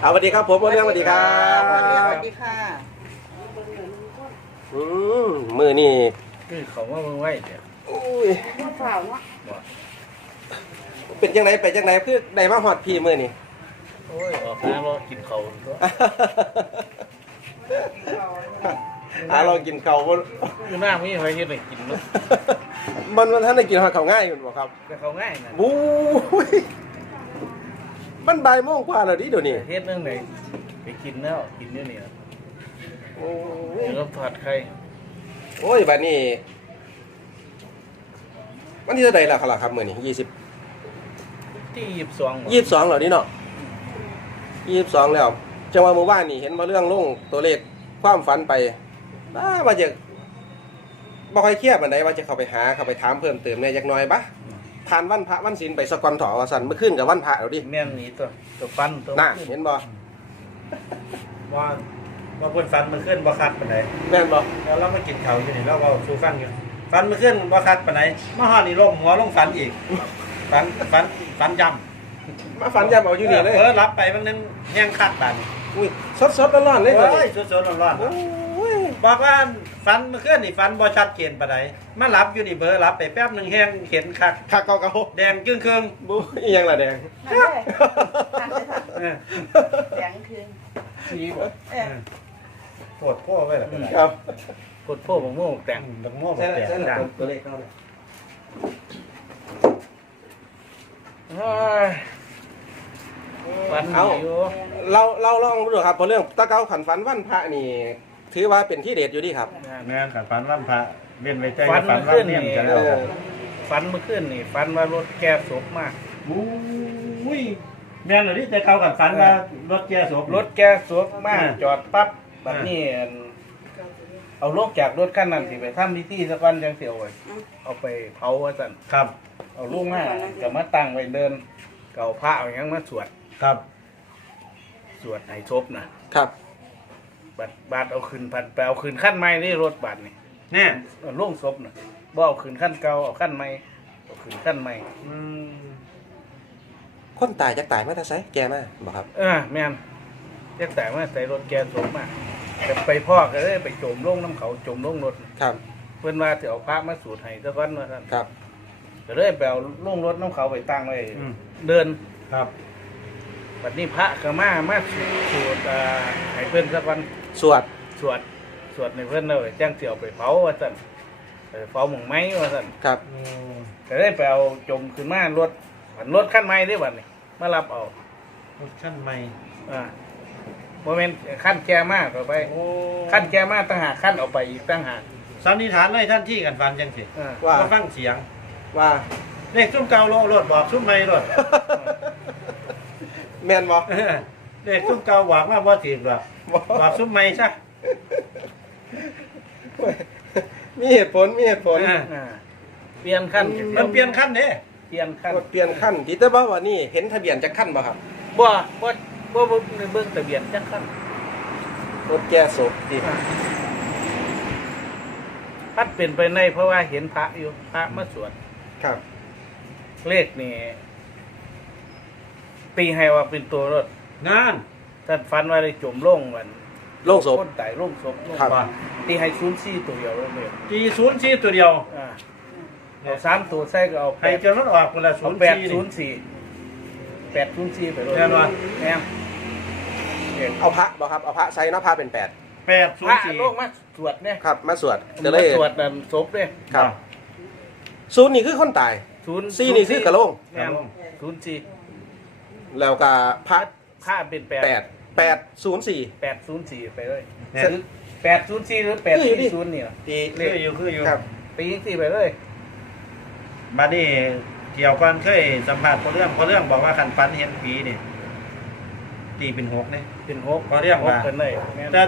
เอาสวัสดีครับผมพ่อเรื่องสวัสดีครับสวัสดีค่ะอืมมือนี่คือเขาว่ามึงไว้เดี๋ยวอุ้ยมาเปล่าเนาะเป็นยังไงไปยังไงเพื่อได้มาหอดพี่มือนี่โอ้ยออกน้ำรอกินเขาตัวหาเรากินเขาวบ่อยู่หน้ามีใครเฮ็ดให้กินเนาะมันมันท่านได้กินหอดเขาวง่ายคุณบอกครับแต่เขาง่ายนะบู๊ย มันบ่ายโมงกว่าแล้วดิเดี๋ยวนี้เฮ็ดเรื่องไหนไปกินแล้วกินเนี่ยนี่ล่ะโอ้ยเดี๋ยวเราถอดไข่โอ้ยบัดนี้ วันที่เท่าไหร่แล้วครับมือนี่ยี่สิบ ที่ยี่สิบสองยี่สิบสองเหล่านี้เนาะยี่สิบสองแล้วจังหวะเมื่อวานนี่เห็นมาเรื่องลงตัวเลขความฝันไปบ้าว่าจะบ่ค่อยเครียดมันไดว่าจะเข้าไปหาเข้าไปถามเพิ่มเติมเนี่ยจักหน่อยปะ ผ่านวันพระวันศีลไปสกอนถอว่าสันเมื่อคืนกับวันพระเอาดิแม่นหนีตัวตัวฟันตัวน่าเห็นบ่ว่าว่าเพิ่นฟันมันขึ้นบ่คัดปานใดแม่นบ่แล้วเรามากินข้าวอยู่นี่แล้วก็สู้ฟังอยู่ฟันมันขึ้นบ่คัดปานใดมาฮอดนี่ลงหัวลงฟันอีกฟันฟันฟันยำมาฝันยามเอาอยู่นี่เลยเออรับไปบางนึงแห้งคักบาดนี้อุ้ยสดสดๆร้อนๆเลยเฮ้เดี๋ยวนี้ยสดๆร้อนโอ้ยๆ บอกว่าฟันมันขึ้นนี่ฟันบ่ชัดเจนปานใดมารับอยู่นี่เบอร์รับไปแป๊บหนึงแห้งเห็นคักคักเกาเกาแดงจึ้งครึ่งบูอีหยังล่ะแดง นั่นเลยนั่นเลยค่ะเออเสียงคืนสีบ่เออปวดพ่อไว้ล่ะปานใดครับกดพวกบางม่วงแต่งดักม่วงใช่แตกใช่ดังตัวเลขเท่าไหร่เฮ้ยฟันหนีอยู่เราเราลองดูครับเพราะเรื่องตะเกาขันฝันวันพระนี่ ถือว่าเป็นที่เด็ดอยู่ดีครับ แม่นคันฟันวันพระเว้นไว้ใจฟันฟัมันนวัขึ้นนเนี่นี่ยมันจะแล้วกันฟันเมื่อคืนนี่ฟันว่ารถแก้ศพมาก อุ้ยแม่นเหรอที่แต่เก่ากับฝันว่ารถแก่ศพ รถแก้ศพมากอ่าจอดปั๊บแบบนี้อันเอาลกจากรถคันนั้นสิไปทำพิธีสักวันจังเสียวไว้เอาไปเผาว่าสั่นครับ เอาลูกหน้าก็มาตั้งไว้เดินเก่าพระเอาหยังมาสวดครับ สวดให้ศพนะครับ บัดบาดเอาขึ้นพันไปเอาขึ้นขั้นใหม่นี่รถบัดนี่แน่เอาลงศพน่ะบ่เอาขึ้นขั้นเก่าเอาขั้นใหม่เอาขึ้นขั้นใหม่อืมคนตายจากตายมาแต่ไสแกมาบอกครับ เออแม่นเรียกแต่ว่าใส่รถแกศพมาแต่ไปพ่อก็เลยไปจมลงน้ำเขาจมลงรถครับ เพิ่นว่าจะเอาพระมาสูตรให้สักวันว่าซั่นครับ ก็เลยไปเอาลงรถน้ำเขาไปตั้งไว้อืม เดิน ครับ บัดนี้พระก็มามาสูตรอ่าให้เพิ่นสักวัน สวดสวดสวดในเพิ่นเลยจ้างเสี่ยวไปเผาว่าซั่นไปเผาหมองไม้ว่าซั่นครับอืมก็เลยไปเอาจมขึ้นมารถผันรถขั้นไม้ได้บัดนี้มารับเอารถขั้นใหม่อ่าโมเมนต์ขั้นแก่มากต่อไปโอ้ขั้นแก่มากตั้งหากขั้นเอาไปอีกตั้งหากสันนิษฐานเลยท่านที่กันฟันจังสิอ่าว่ามาฟังเสียงว่าเลขซุ้มเก่าโลรถบอกซุ้มใหม่รถแม่นบ่เออ เลขซุ้มเก่าบอกว่าบ่ถีบหรอกบ่บอกซุ้มใหม่ซะ มีเหตุผลมีเหตุผลเอออ่าเปลี่ยนขั้นมันเปลี่ยนขั้นเด้เปลี่ยนขั้นเปลี่ยนขั้นที่แต่ว่าวันนี้เห็นทะเบียนจากขั้นบ่ครับบ่บ่บ่บ่ในเบื้องทะเบียนจังขั้นรถแก่ศพดิพัดเป็นไปในเพราะว่าเห็นพระอยู่พระมาสวดครับเลขนี่ตีให้ว่าเป็นตัวรถ งาน ท่านฟันว่าได้จมลงมันโล่งศพ คนตายลงศพลงครับว่าตีให้ศูนย์สี่ตัวเดียวเลยตีศูนย์สี่ตัวเดียวอ่าเอาสามตัวใส่ก็เอาแปให้ดจนรถออกคนละศูเอานย์แปดสี่ศูนย์สี่แปดศูนย์สี่ไปเลยแน่นอน แน่เห็นเอาพระบ่ครับเอาพระใส่เนาะพระเป็นแปดแปดศูพนระย์สี่โลกมาสวดเนี่ยครับ มาสวดก็เลมายสวดนั่นศพเนี่ยครับศูนย์นี่คือคนตายศูนย์สี่นี่คือกระโหลกแน่ศูนย์สี่แล้วก็พระ พระเป็นแปดแปดแปดศูนย์สี่ แปดศูนย์สี่ไปเลยเนี่ยแปดศูนย์สี่หรือแปดคืออยู่ดิสี่ศูนย์นี่ล่ะตีคืออยู่คืออยู่ครับ ตีจังสี่ไปเลย บัดนี้เกี่ยวกันเคยสัมภาษณ์พอเรื่องพอเรื่องบอกว่าคันฟันเห็นผีนี่ตีเป็นหกเนี่ย เป็นหกก็เรียกว่าหกันเลยแม่นแต่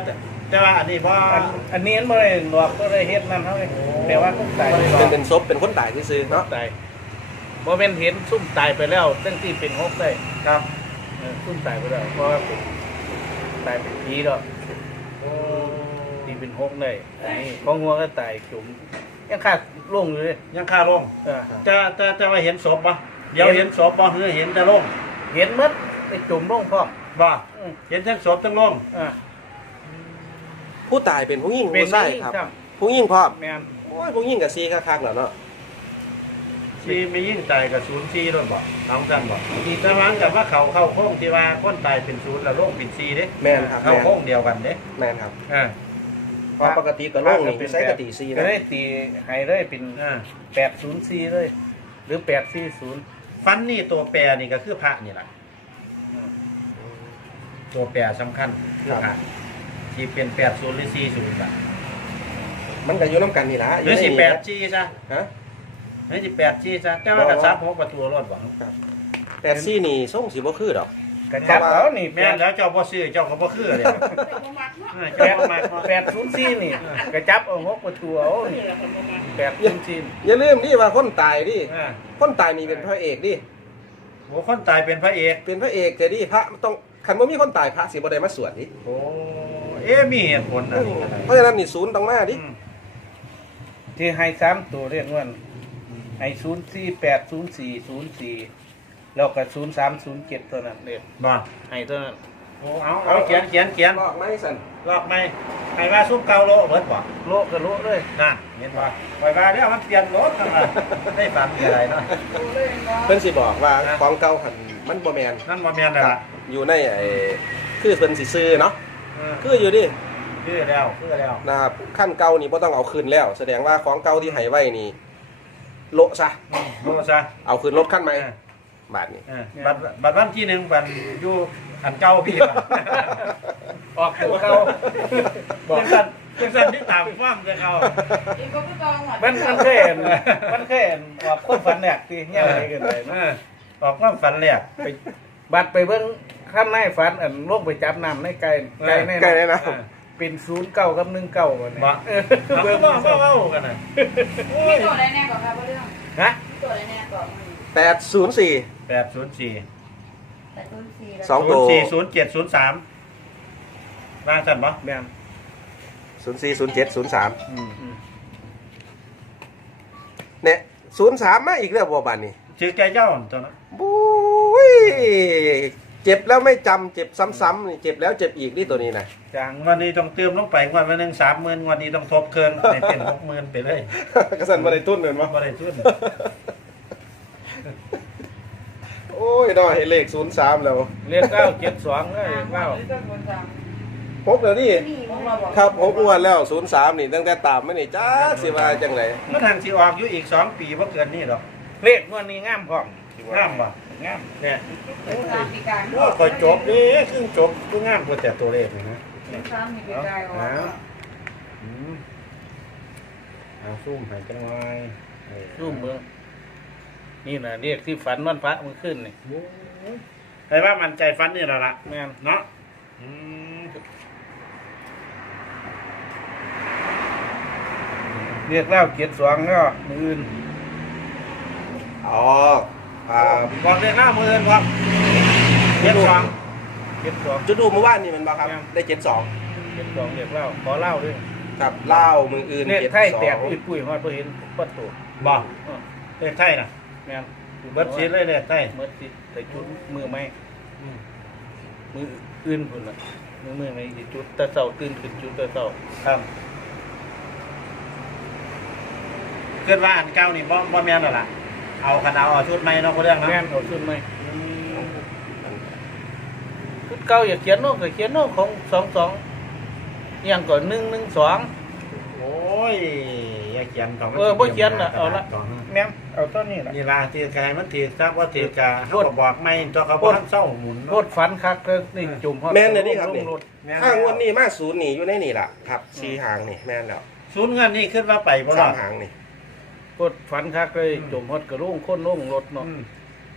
แต่ว่าอันนี้ว่าอันอันนี้มันไม่ได้หลอกก็เลยเฮ็ดนั่นเท่าไหร่แต่ว่าต้องตายเป็นเป็นศพเป็นคนตายซื่อๆเนาะ ตายบ่เป็นเห็นซุ่มตายไปแล้วตั้งที่เป็นหกเลย ครับ เออซุ่มตายไปแล้วเพราะว่าเป็นตายเป็นผีแล้วที่เป็นหกเลยอันนี้ของหัวก็ตายจุ่มยังขาดลงอยู่เลยยังค่าลงเออจะจะจะว่าเห็นศพปะเดี๋ยวเห็นศพปะหรือเห็นจะลงเห็นหมัดไปจุ่มลงพร้อมบบ่อืมเห็นทั้งศพทั้งโล่งอ่าผู้ตายเป็นผู้หญิงเป็นผู้ชายนี่ครับครับ ผู้หญิงพร้อมแม่นโอ้ยผู้หญิงกับซีคักๆแล้วเนาะ ซีไม่ยิ่งตายกับศูนย์ซีด้วยบ่น้องกันบ่ที่ตะวันกับว่าเขาเข้าโค้งที่ว่าคนตายเป็นศูนย์แล้วโลกเป็นซีเด้แม่นครับเข้าแม่นโค้งเดียวกันเด้แม่นครับอ่า เพราะปกติก็โล่งนี่ใช้กะตีซีก็นะได้ตีให้เลยเป็นอ่า แปดศูนย์สี่เลย หรือแปดสี่ศูนย์ฟันนี่ตัวแปรนี่ก็คือพระนี่แหละตัวแปรสำคัญคือพระที่เป็นแปดศูนย์หรือสี่ศูนย์ละมันก็อยู่น้ำกันนี่ละหรือสี่แปดจีจีซะฮะ หรือสี่แปดจีซะแต่ว่ากับสามหกประตูรถหวังแปดซีนี่ส่งสิบ่คือดอกกระจับเขานี่แม่นแล้วเจ้าบ่ซื้อเจ้าก็บ่คือเลยแต่บ่มักเนาะเออแปเจ้าดบ่มาเนาะแปดศูนย์สี่นี่กระจับเอาหกประตูเอานี่นี่แหละคนบ่มักแปดศูนย์สี่อย่าลืมดิว่าคนตายดิอ่าคนตายนี่เป็นพระเอกดิโหคนตายเป็นพระเอกเป็นพระเอกแต่ดิพระต้องคันว่ามีคนตายพระสิบ่ได้มาสวดดิโอ้เอ๊ะมีเหตุผลนะเพราะฉะนั้นนี่ศูนย์ต้องมาดิอืมที่ให้สามตัวเรียกว่า ให้ศูนย์สี่แปดศูนย์สี่ศูนย์สี่แล้วก็ศูนย์สามศูนย์เจ็ดตัวนั้นเรียกบ่ให้ตัวนั้นโอ้เอาเอาเขียนเขียนเขียนบอกไม่สันลอกไหมให้ว่าซุปเกาโลเบิดบ่โลกก็โลกเลยนั่นเห็นบ่ปล่อยว่าเดี๋ยวมันเปลี่ยนรถนะว่าได้ฝันมีอะไรเนาะดูเลยเนาะเพิ่นสิบอกว่าของเก่าหันมันบ่แมนนั่นบ่แม่นแล้วล่ะอยู่ในไอ้คือเพิ่นสิซื้อเนาะเออคืออยู่ดิคือแล้วคือแล้วนะครับขั้นเก่านี่บ่ต้องเอาคืนแล้ว แสดงว่าของเก่าที่ให้ไว้นี่ โละซะ โลซะเอาคืนรถขั้นใหม่เออบาทนี้เออบัตรบัตรวันที่หนึ่งบัตรอยู่อันเก่าพี่ว่ะ ออกตัวเขาบจัอกงสันจังสันที่ตามฟ้ามจะเขา อีกก็คือต้องหมดมันมันเคยเห็นมันเคยเห็นออกคนฝันแหลกที่เงี้ยอะไรกันเลยเออออกความฝันแรกไปบัดไปเบิ่งข้างในฝันอันลงไปจับน้ำในไก่ไก่ในใกล้เลยนะ เออ เป็นศูนย์เก้ากับหนึ่งเก้าวันนี้บ่ เออเอาเบิ่งเว้าเว้าเว้ากันน่ะโอ้มียตัวอะไรแน่ก่อนครับว่าเรื่องฮะมีตัวอะไรแน่ก่อนมันแปดศูนย์สี่แปดศูนย์สี่แต่ต้นสีแล้วสองศูนย์สี่ศูนย์เจ็ดศูนย์สามร่างสันบ่แม่นศูนย์สี่ศูนย์เจ็ดศูนย์สามอืมอืมเนี่ยศูนย์สามมาอีกแล้วบ่บานนี้ชื่อแกเจ้าตัวนั้นบุ้ยเจ็บแล้วไม่จำเจ็บซ้ำๆนี่เจ็บแล้วเจ็บอีกนี่ตัวนี้นะ จางงวันนี้ต้องเติมลงไปงวันวันหนึ่งสามหมื่นงวันนี้ต้องทบเครื่องในเป็นหกหมื่นไปเลยกระสันมาได้ตุ้นเงินวะบ่ได้ทุนโอ้ยน้อยเลขศูนย์สามแล้วเรียกเก้าเจ็ดสองเลยเรียกเก้าหรือต้องคนสามพบแล้วนี่นี่ของเราบอกครับหกงวดแล้วศูนย์สามนี่ตั้งแต่ตามไม่นี่จ้าสิมาจังไรมันทางสิออกอยู่อีกสองปีว่าเกินนี่หรอกเรียกงวันนี้งามพร้อมงามบ่ งามเนี่ยสามปีกลางว่าคอยจบนี่ครึ่งจบก็งามกว่าแต่ตัวเลขนี่นะสามปีกลางออกอืมเอาซุ่มใหายจังไว้เออรูปเมืองนี่นะเรียกที่ฝันวันพระมันขึ้นนี่ไอ้ว่ามันใจฟันนี่แหละล่ะแม่นเนาะอืมเรียกเล่าเจ็ดสองก็มืออื่นอ๋อ อ่าบอกเลขหน้ามืออนครับเจ็ดสองเจ็ดสองจะดูเมื่อวานนี่มันบ่ครับ ได้เจ็ดสองเจ็ดสองเรียกเล่าขอเล่าด้วยครับเล่ามืออื่นเรียกเจ็ดไทยสอแตกงปุ้ยปุ้ยฮอดบ่เห็นปัดตัวบอกอ้อเลขไทยน่ะแม่นเบิดซีเลยเลขไทยเมื่อสิแต่จุดมือไม่อืมมืออื่นพุ่นน่ะมือมือไม่สิจุดแต่เช้าตื่นขึ้นจุดแต่เช้าครับเกิดว่าอันเก้านี่บ่บ่แม่นแล้วล่ะ เอาคณะเอาชุดใหม่เนาะบ่เรื่องเนาะแม่นเอาขึ้นไหมอืมชุดเก่าอย่าเขียนโน้ก็เขียนโน้ของสองสองอย่างก่อนหนึ่งหนึ่งสองโอ้ยอย่าเขียนของเออบ่เขียนน่ะเอาละก่อนแม่นเอาต้นนี้ละนี่ล่ะที่กายมันถือครับว่าถือกะเขาก็บอกไม่ตัวเขาโพบ่ดทันเศร้าหมุนโคตรฝันคักเลยนี่จุ่มฮอดแม่นเลยนี่ครับนี่ลงรถแม่นถ้างวดนี้มาศูนย์นี่อยู่ในนี่ล่ะครับสี่หางนี่แม่นแล้วศูนย์เงินนี่ขึ้นว่าไปบ่สาล่ะมหางนี่ โคตรฝันคักเลยจุ่มฮอดกระโล่งคนโล่งรถเนาะอืม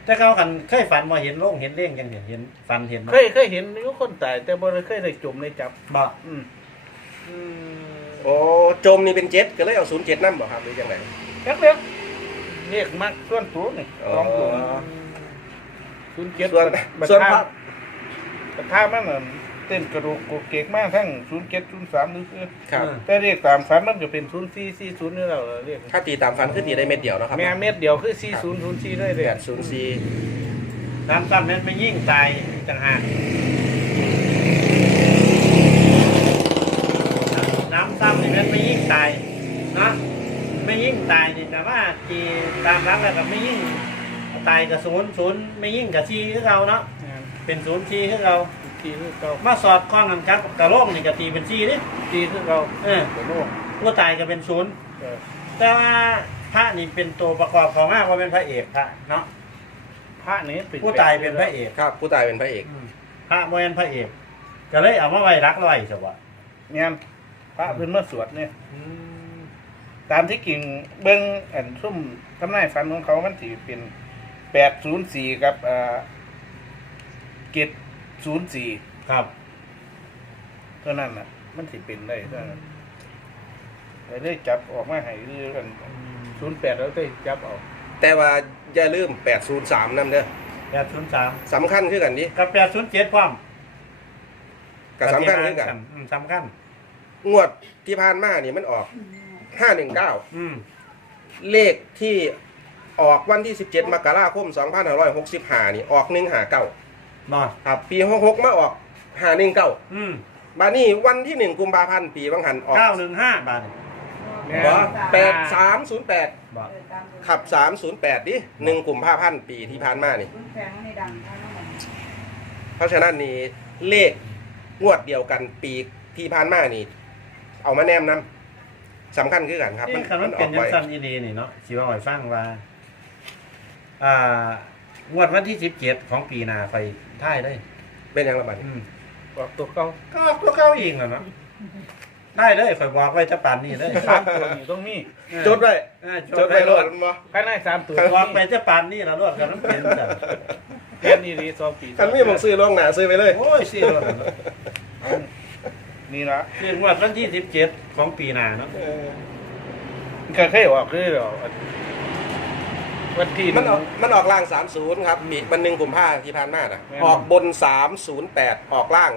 แต่เขากันเคยฝันว่าเห็นโล่งเห็นเล่งกันเห็นฝันเห็นบ่เคยเคยเห็นอยู่คนตายแต่บ่ได้เคยได้จุ่มได้จับ บ่อืมโอ้จมนี่เป็นเจ็ดก็เลยเอาศูนย์เจ็ดนั่นบ่ครับหรือยังไง จักเล็กเรียกมักส่วนตัวนี่อ๋อสองตัวศูนย์เจ็ดส่วนบัดส่วนท่าพระบัดท่ามันน่ะ เต้นกระดูกดเก๊กมากทั้งศูนย์เจ็ดศูนย์สามนี่คือครับ แต่เรียกตามฟันมันจะเป็นศูนย์สี่สี่ศูนย์นี่เราเรียกถ้าตีตามฟันคือตีได้เม็ดเดียวนะครับแม่เม็ดเดียวคือสี่ศูนย์ศูนย์สี่ได้เลยแปดศูนย์สี่ตามตามนั้นไปยิ่งตายจังหากน้ำซ้ำนี่มันไม่ยิ่งตายเนาะไม่ยิ่งตายนี่แต่ว่าตีตามรักแล้วก็ไม่ยิ่งตายกับศูนย์ศูนย์ไม่ยิ่งกับชีคือเราเนาะเป็นศูนย์ชีคือเรา ทีคือเก่ามาสอดคล้องกันครับกระโหลกนี่ก็ตีเป็นชีนี่ทีคือเก่าเออตัวโลกผู้ตายก็เป็นศูนย์เออแต่ว่าพระนี่เป็นตัวประกอบของมากว่าเป็นพระเอกพระเนาะพระนี้เป็นผู้ตายเป็นพระเอกครับ ผู้ตายเป็นพระเอกพระโมเป็นพระเอกก็เลยเอามาไว้รักร้อยสวะเนี่ยพระเป็นมาสวดเนี่ยตามที่กิ่งเบิ้งอันซุ่มทำนายฝันของเขามันถือเป็นแปดศูนย์สี่กับอ่าเกต ศูนย์สี่ครับเท่านั้นน่ะ มันถือเป็นได้เท่านั้นเลยได้จับออกมาให้คือกันศูนย์แปดแล้วได้จับเออกแต่ว่าอย่าลืม803นั่นเด้อแปดศูนย์สามสำคัญคือกันดิกับแปดศูนย์เจ็ดพร้อมกับสำคัญคือกัน อืมสำคัญ งวดที่ผ่านมานี่มันออก 519 อืมเลขที่ออกวันที่ 17 มกราคม 2565 นี่ออก159 นอนครับ ปี66มาออก519อืมบานี่วันที่1กุมภาพันธ์ปีบางหันออกเก้าหนึ่งห้าบาทบ่8308บาทขับ308ดิ1กุมภาพันธ์ปีที่ผ่านมานี่ รุ่นแพงให้ดังทั้งนั้นเพราะฉะนั้นนี่เลขงวดเดียวกันปีที่ผ่านมานี่ เอามาแนมนํสำคัญคือกันครับนี่คันมันเป็นอยัอกงไว้สั้นอีดีนี่เนาะสิว่าไว้ฟังว่า อ่า งวดวันที่สิบเจ็ดของปีหนาไฟท่ายได้เป็นยังระบาดอืมออกตัวเก่าก็ออกตัวเก้าอีกแล้วเนาะได้เลยข่อยบอกไว้จะปันนี่เลยสามตัวนี่ต้องมีจดไว้เออจดไว้โลดบ่ภายในสามตัวบอกไปจะปันนี่ละรวดกันน้ำเป็นจ้ะแค่นี้ดีสองปีคันมีบอกซื้อล่วงหน้าซื้อไปเลยโอ้ยเสียรวดนี่ละคืองวดวันที่สิบเจ็ดของปีหนาเนาะก็เคยออกคือเดี๋ย ววันที่มันออกมันออกล่าง 30 ครับปีมันหนึ่งกุมภาที่ผ่านมาน่ะ แม่น ออกบน 308 ออกล่าง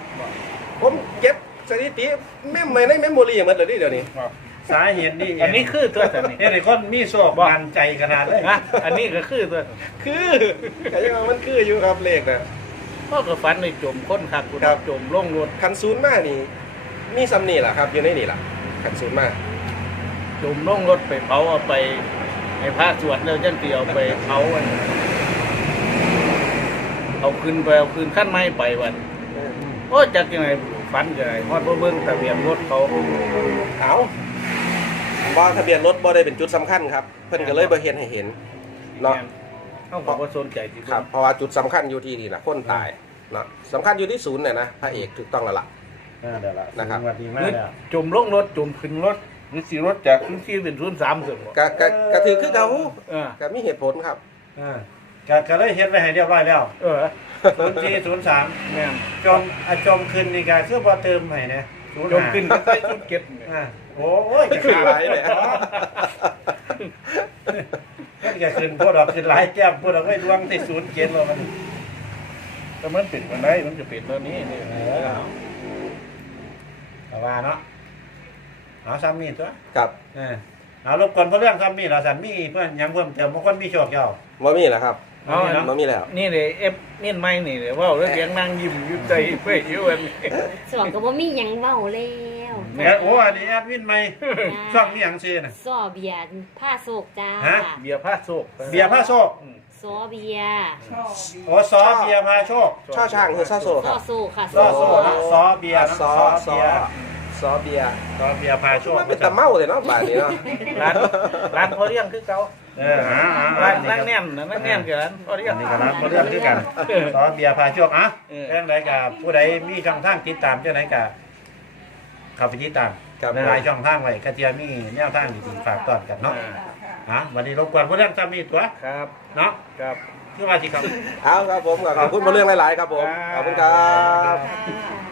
30 ผมเก็บสถิติเมมไว้ในเมมโมรี่หมดเลยดิเดี๋ยวนี้ออกสาเหตุนี่อันนี้คือตัวสันนี่เฮ็ดให้คนมีโชคบอกมันใจขนาดเลยนะอันนี้ก็คือตัวสันคือแต่ยังว่ามันคืออยู่ครับเลขนะ พ่อก็ฝันในจมค้นคักกูครับ จมล่องรถคันศูนย์มานี่มีซัมนี่แหละครับอยู่ในนี่แหละคันศูนย์มาจมล่องรถไปเผาเอาไป ให้พระสวดแล้วจังเตียวไปเผาอันเอาขึ้นไปเอาขึ้นขั้นไม้ไปวันโอ้จักยังไงฝันยังไงฮอดบ่เบิ่งทะเบียนรถเขาเอาบ่ทะเบียนรถบ่ได้เป็นจุดสำคัญครับ เพิ่นก็เลยบ่เห็นให้เห็นเนาะเขาบอกว่าสนใจที่ครับเพราะว่าจุดสำคัญอยู่ที่นี่แหละคนตายเนาะสำคัญอยู่ที่ศูนย์เนี่ยนะพระเอกถูกต้องแล้วล่ะอ่าเดี๋ยวละนะครับสวัสดีมากหรือแล้วจมล่องรถจมขึ้นรถ หรือสีรถจากพื้นที่เป็นศูนย์สามสิบก็ก็ก็ถือคือเขาเออก็มีเหตุผลครับ อ่าก็ก็เลยเฮ็ดไว้ให้เรียบร้อยแล้วเออศูนย์สี่ศูนย์สามแม่นจมอะจมขึ้นนี่ก็คือบ่เติมให้นะศูนย์จมขึ้นก็ใส่ชุดเก็บเนี่ยอ่าโอ้ยขึ้นหลายเลย มันก็ขึ้นพวกดอกขึ้นหลายแก้มพวกดอกไม่ดวงที่ศูนย์เจ็ดแล้วมันแต่มันเป็นวันได้มันจะเป็นตัวนี้นี่เออเอาเอาว่าเนาะ เอาซ้ำนี่ตัวครับเออเอารบกวนเพราะเรื่องซ้ำนี่เราสันมีเพื่อนยังเพิ่มเติมบางคนมีโชคเจ้าบ่มีแหละครับเอาอันบ่มีแล้วนี่เลยเอฟนี่ไม่นี่เลยว่าแล้วเสียงนางยิ้มอยู่ใจเพื่ออยู่อันนี้สองก็บ่มีหยังเว้าแล้วแม่แอดโอ้อันนี้แอดวินไหมช่องนี้ยังซีน่ะ ซอเบียร์ผ้าโศกจ้าฮะ เบียร์ผ้าโศกเบียร์ผ้าโชคอืมซอเบียร์ชอบดีโอ้ซอเบียร์พาโชคช่อช่างคือซ่าโซซครัอบโศกค่ะซอโซ่นะซอเบียร์นะซอซอซอเบียร์ ซอเบียร์ซอเบียร์พาโชคมันเป็นตะเมาเลยเนาะป่านนี้เนาะร้านร้านพอเรียงคือเขาเออหาหาร้านหานั่งแน่นนะนั่งแน่นกับร้านพอเรียอังนนี้ก็ร้านมาเรื่องคือกันซอเบียร์พาโชคอะเออ เรื่องใดกับผู้ใดมีช่องทางติดตามเจ้าไหนกับขับไปติดตามครับหลายช่องทางไว้กระเทียมมีแนวทางดีๆฝากต้อนกันเนาะอ่าอะวันนี้รบกวนผู้เรื่องจำมีตัวครับเนาะครับ คือว่าสิครับ เอาครับผมขอบคุณมาเรื่องหลาย ๆ ครับผม ขอบคุณครับ ค่ะ